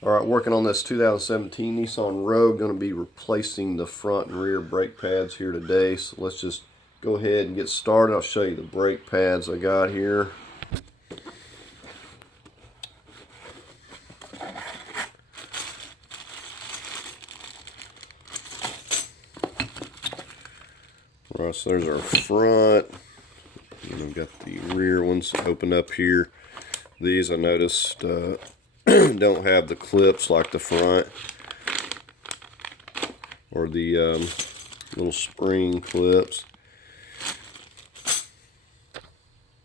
Alright, working on this 2017 Nissan Rogue. Going to be replacing the front and rear brake pads here today. So let's just go ahead and get started. I'll show you the brake pads I got here. Alright, so there's our front. And we've got the rear ones open up here. These I noticed don't have the clips like the front, or the little spring clips.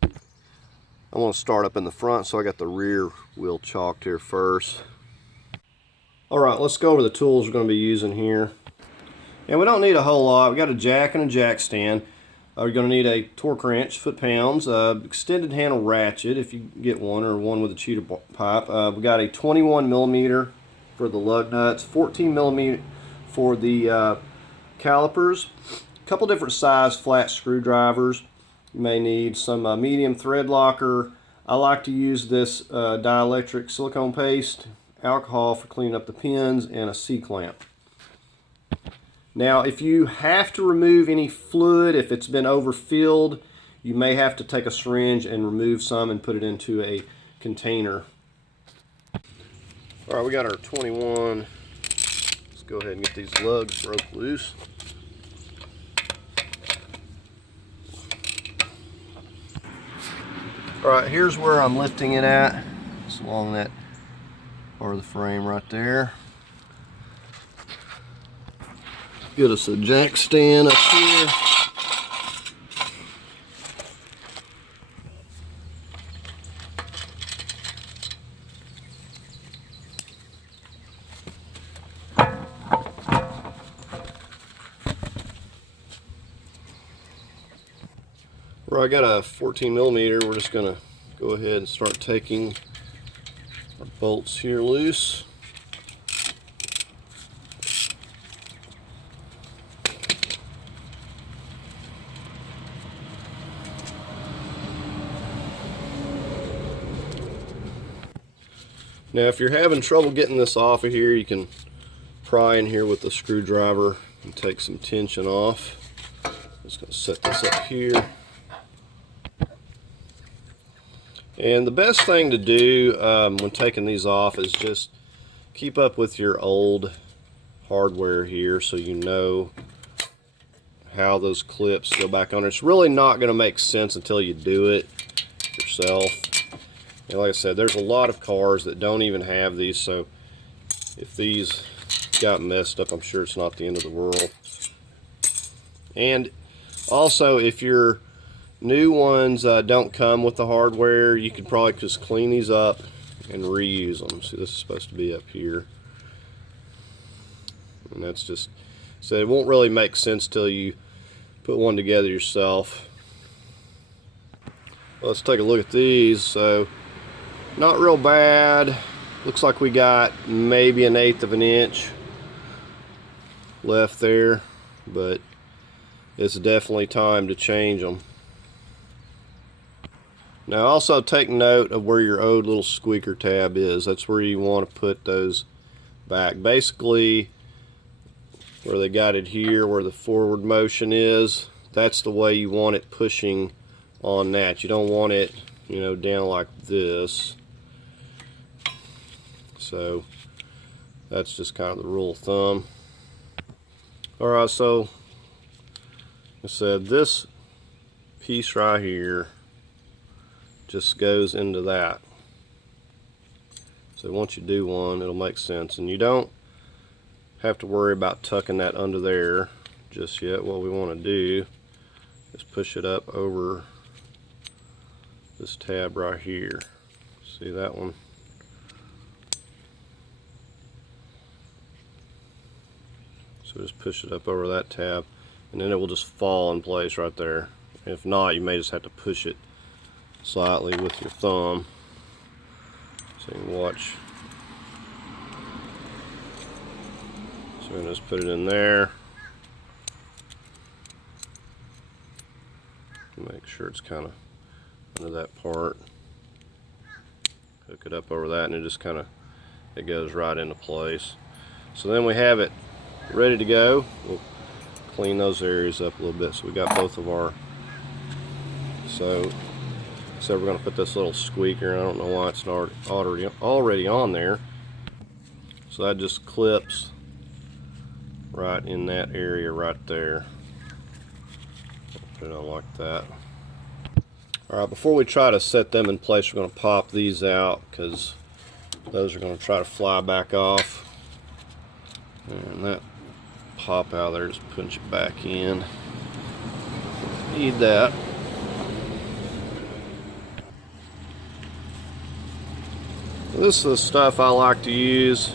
I want to start up in the front, so I got the rear wheel chalked here first. Alright, let's go over the tools we're going to be using here. And we don't need a whole lot. We got a jack and a jack stand. We're going to need a torque wrench, foot-pounds, extended handle ratchet if you get one, or one with a cheater pipe. We got a 21mm for the lug nuts, 14mm for the calipers, a couple different size flat screwdrivers. You may need some medium thread locker. I like to use this dielectric silicone paste, alcohol for cleaning up the pins, and a C-clamp. Now, if you have to remove any fluid, if it's been overfilled, you may have to take a syringe and remove some and put it into a container. All right, we got our 21. Let's go ahead and get these lugs broke loose. All right, here's where I'm lifting it at. It's along that part of the frame right there. Get us a jack stand up here. Where I got a 14mm, we're just going to go ahead and start taking our bolts here loose. Now, if you're having trouble getting this off of here, you can pry in here with a screwdriver and take some tension off. I'm just going to set this up here. And the best thing to do when taking these off is just keep up with your old hardware here, so you know how those clips go back on. It's really not going to make sense until you do it yourself. And like I said, there's a lot of cars that don't even have these, so if these got messed up, I'm sure it's not the end of the world. And also, if your new ones don't come with the hardware, you could probably just clean these up and reuse them. See, this is supposed to be up here. And that's just, so it won't really make sense till you put one together yourself. Well, let's take a look at these. So, not real bad. Looks like we got maybe 1/8 of an inch left there, but it's definitely time to change them. Now, also take note of where your old little squeaker tab is. That's where you want to put those back. Basically, where they got it here, where the forward motion is, that's the way you want it pushing on that. You don't want it, you know, down like this. So that's just kind of the rule of thumb. Alright, so like I said, this piece right here just goes into that. So once you do one, it'll make sense, and you don't have to worry about tucking that under there just yet. What we want to do is push it up over this tab right here. See that one? So just push it up over that tab, and then it will just fall in place right there. If not, you may just have to push it slightly with your thumb. So you can watch. So we just put it in there. Make sure it's kind of under that part. Hook it up over that, and it just kind of it goes right into place. So then we have it ready to go. We'll clean those areas up a little bit. So we got both of our, so we're going to put this little squeaker. I don't know why it's not already on there. So that just clips right in that area right there. Put it on like that. Alright, before we try to set them in place, we're going to pop these out because those are going to try to fly back off. And that pop out there, just punch it back in. Need that. This is the stuff I like to use.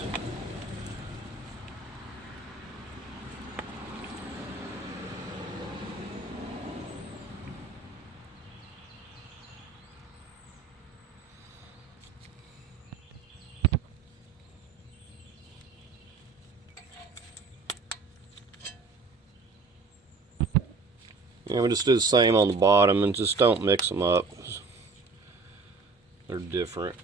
And we just do the same on the bottom and just don't mix them up. They're different.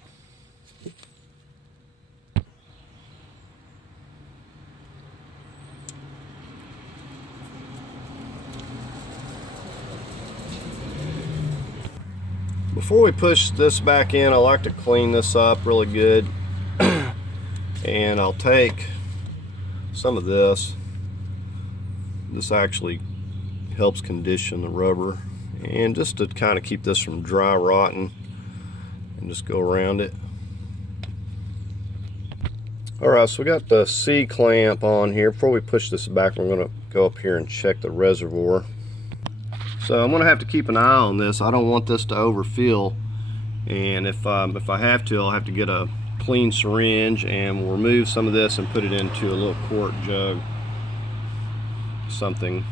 Before we push this back in, I like to clean this up really good. And I'll take some of this. This actually helps condition the rubber, and just to kind of keep this from dry rotting, and just go around it. Alright, so we got the C clamp on here. Before we push this back, we're going to go up here and check the reservoir. So I'm going to have to keep an eye on this. I don't want this to overfill, and if I have to, I'll have to get a clean syringe and we'll remove some of this and put it into a little quart jug, something.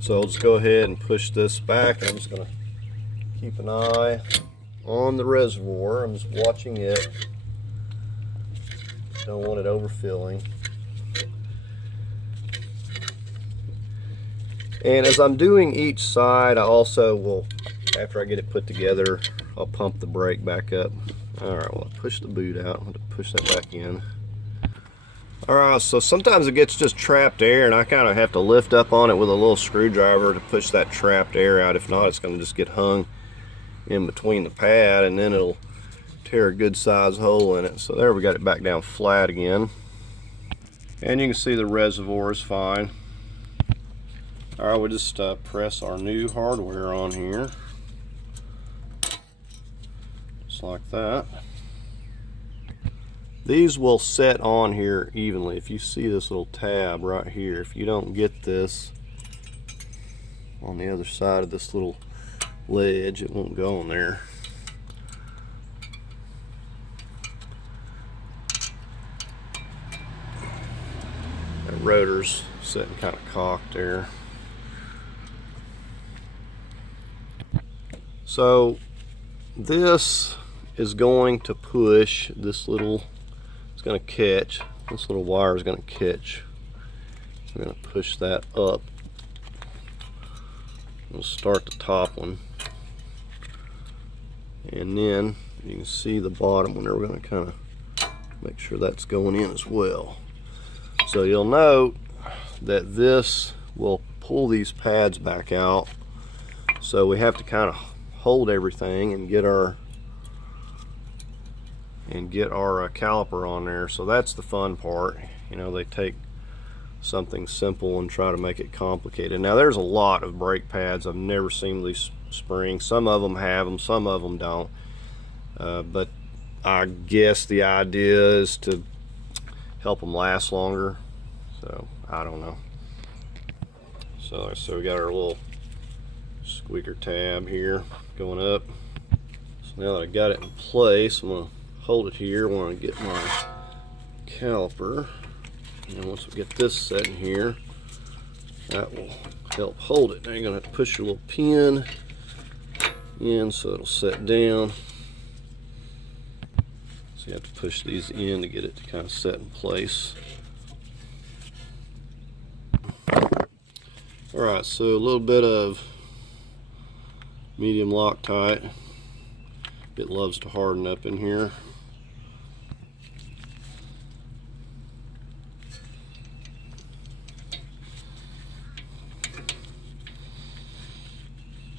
So I'll just go ahead and push this back, and I'm just going to keep an eye on the reservoir. I'm just watching it. Don't want it overfilling. And as I'm doing each side, I also will, after I get it put together, I'll pump the brake back up. Alright, well, I push the boot out. I'm going to push that back in. Alright, so sometimes it gets just trapped air, and I kind of have to lift up on it with a little screwdriver to push that trapped air out. If not, it's going to just get hung in between the pad, and then it'll tear a good sized hole in it. So there, we got it back down flat again. And you can see the reservoir is fine. Alright, we'll just press our new hardware on here. Just like that. These will set on here evenly. If you see this little tab right here, if you don't get this on the other side of this little ledge, it won't go on there. That rotor's sitting kind of cocked there. So this is going to push this little, going to catch, this little wire is going to catch. We're going to push that up. We'll start the top one, and then you can see the bottom one there. We're going to kind of make sure that's going in as well. So you'll note that this will pull these pads back out, so we have to kind of hold everything and get our caliper on there. So that's the fun part. You know, they take something simple and try to make it complicated. Now there's a lot of brake pads. I've never seen these springs. Some of them have them, some of them don't. But I guess the idea is to help them last longer. So I don't know. So we got our little squeaker tab here going up. So now that I got it in place, I'm going to hold it here. I want to get my caliper, and once we get this set in here, that will help hold it. Now you're going to have to push your little pin in so it'll set down. So you have to push these in to get it to kind of set in place. Alright, so a little bit of medium Loctite. It loves to harden up in here.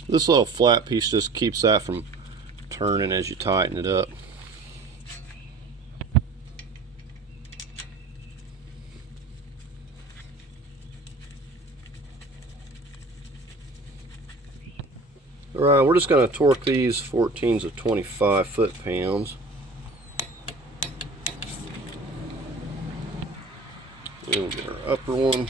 This little flat piece just keeps that from turning as you tighten it up. Alright, we're just going to torque these 14s of 25 foot-pounds. Then we'll get our upper one.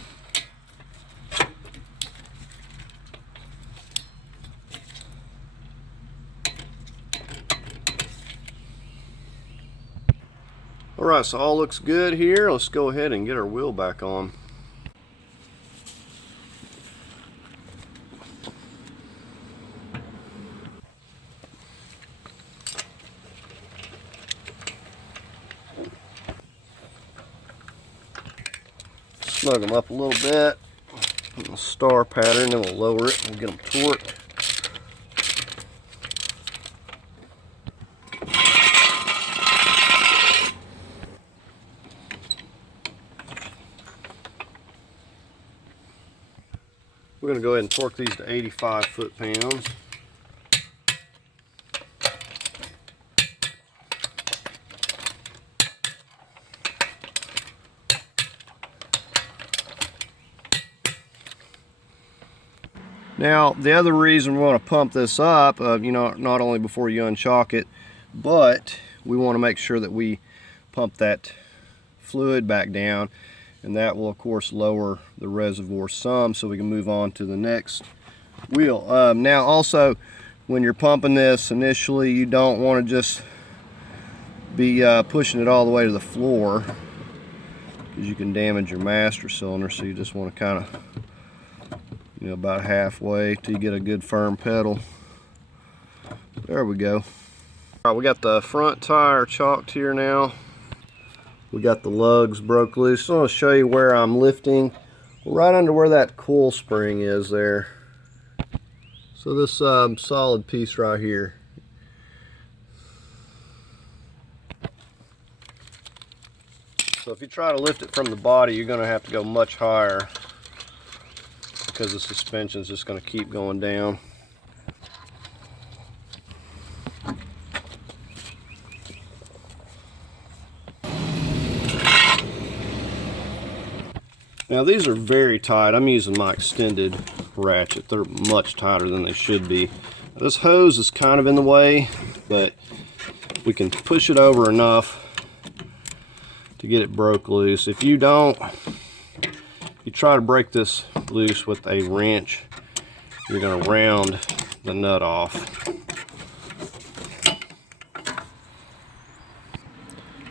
Alright, so all looks good here. Let's go ahead and get our wheel back on. Snug them up a little bit. Put the star pattern, then we'll lower it and get them torqued. We're going to go ahead and torque these to 85 foot-pounds. Now, the other reason we want to pump this up, you know, not only before you unchalk it, but we want to make sure that we pump that fluid back down, and that will of course lower the reservoir some so we can move on to the next wheel. Now also, when you're pumping this initially, you don't want to just be pushing it all the way to the floor, because you can damage your master cylinder. So you just want to kind of, you know, about halfway till you get a good firm pedal. There we go. All right, we got the front tire chalked here now. We got the lugs broke loose. So I'm going to show you where I'm lifting, right under where that coil spring is there. So this solid piece right here. So if you try to lift it from the body, you're going to have to go much higher, because the suspension is just going to keep going down. Now these are very tight. I'm using my extended ratchet. They're much tighter than they should be. This hose is kind of in the way, but we can push it over enough to get it broke loose. If you don't, you try to break this loose with a wrench, you're going to round the nut off.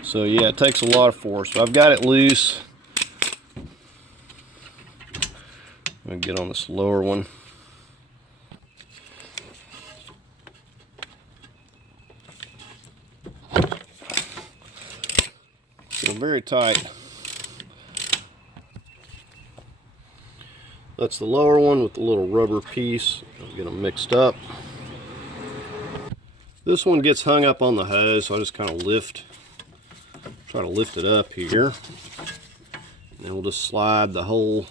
So yeah, it takes a lot of force, but I've got it loose. I'm going to get on this lower one. So very tight. That's the lower one with the little rubber piece. I'll get them mixed up. This one gets hung up on the hose, so I just kind of try to lift it up here. And we'll just slide the whole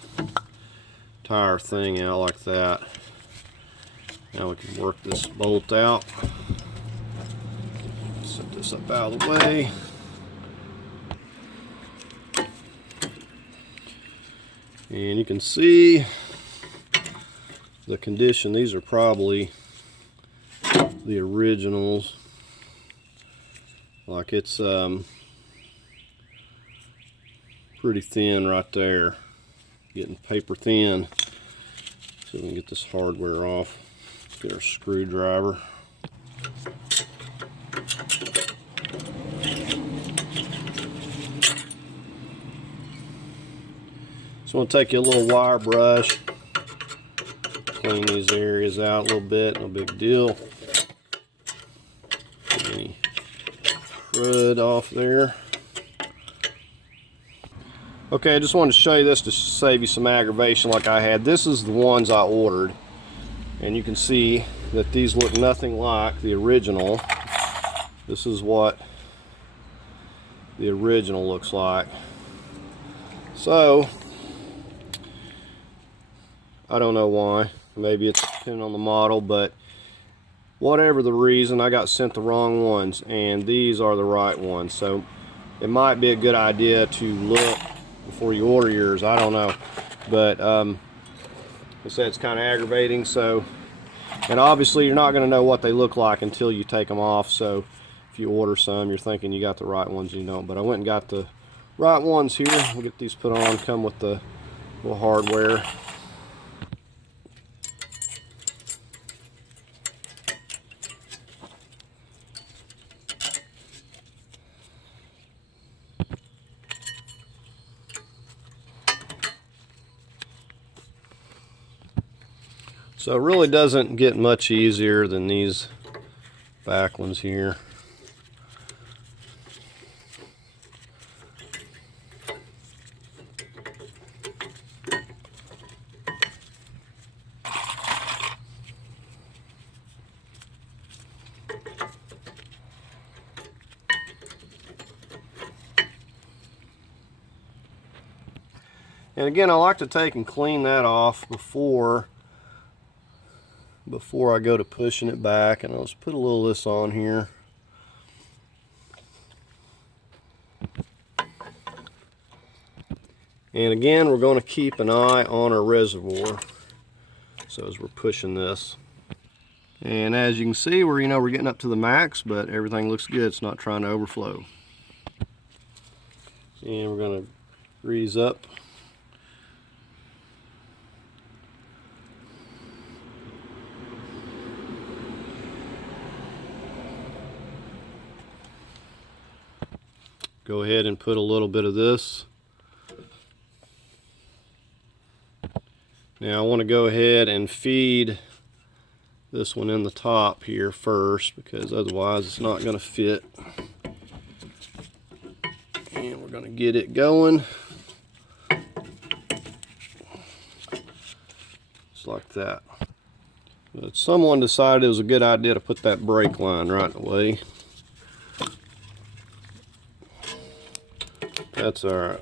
tire thing out like that. Now we can work this bolt out. Set this up out of the way. And you can see the condition. These are probably the originals. Like it's pretty thin right there. Getting paper thin. So we can get this hardware off. Get our screwdriver. So I'm going to take you a little wire brush, clean these areas out a little bit, no big deal. Get any crud off there. Okay, I just wanted to show you this to save you some aggravation like I had. This is the ones I ordered, and you can see that these look nothing like the original. This is what the original looks like. So I don't know why Maybe it's depending on the model, but whatever the reason, I got sent the wrong ones, and these are the right ones. So it might be a good idea to look before you order yours. I don't know, but I said it's kind of aggravating. So, and obviously you're not going to know what they look like until you take them off. So if you order some, you're thinking you got the right ones, you don't. But I went and got the right ones here. We'll get these put on, come with the little hardware. So it really doesn't get much easier than these back ones here. And again, I like to take and clean that off before I go to pushing it back. And I'll just put a little of this on here. And again, we're going to keep an eye on our reservoir, so as we're pushing this. And as you can see, we're getting up to the max, but everything looks good. It's not trying to overflow. And we're going to grease up. Go ahead and put a little bit of this. Now I want to go ahead and feed this one in the top here first, because otherwise it's not going to fit. And we're going to get it going. Just like that. But someone decided it was a good idea to put that brake line right away. That's alright.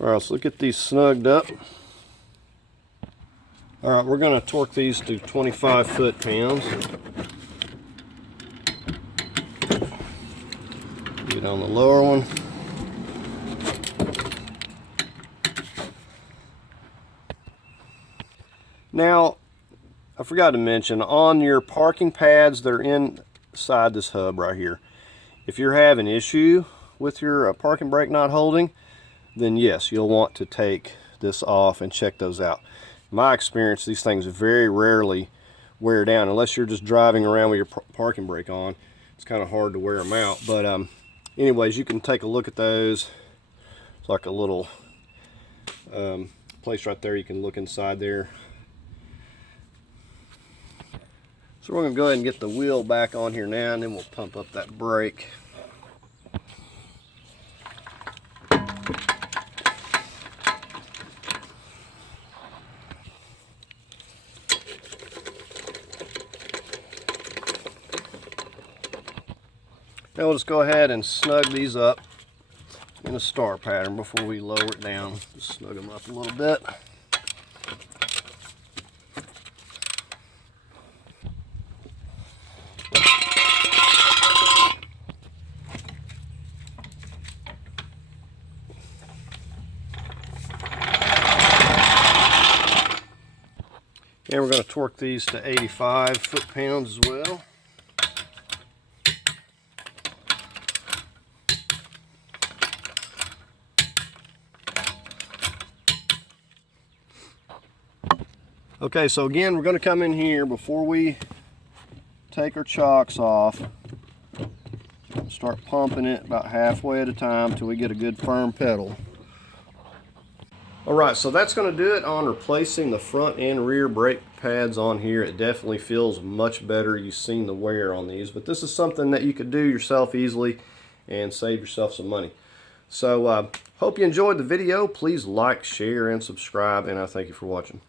Alright, so let's get these snugged up. Alright, we're going to torque these to 25 foot-pounds. Get on the lower one. Now, I forgot to mention, on your parking pads that are inside this hub right here, if you're having issue with your parking brake not holding, then yes, you'll want to take this off and check those out. In my experience, these things very rarely wear down unless you're just driving around with your parking brake on. It's kind of hard to wear them out, but anyways, you can take a look at those. It's like a little place right there. You can look inside there. So we're going to go ahead and get the wheel back on here now, and then we'll pump up that brake. Now we'll just go ahead and snug these up in a star pattern before we lower it down. Just snug them up a little bit. And we're going to torque these to 85 foot-pounds as well. Okay, so again, we're going to come in here before we take our chocks off. Start pumping it about halfway at a time till we get a good firm pedal. Alright, so that's going to do it on replacing the front and rear brake pads on here. It definitely feels much better. You've seen the wear on these, but this is something that you could do yourself easily and save yourself some money. So, hope you enjoyed the video. Please like, share, and subscribe, and I thank you for watching.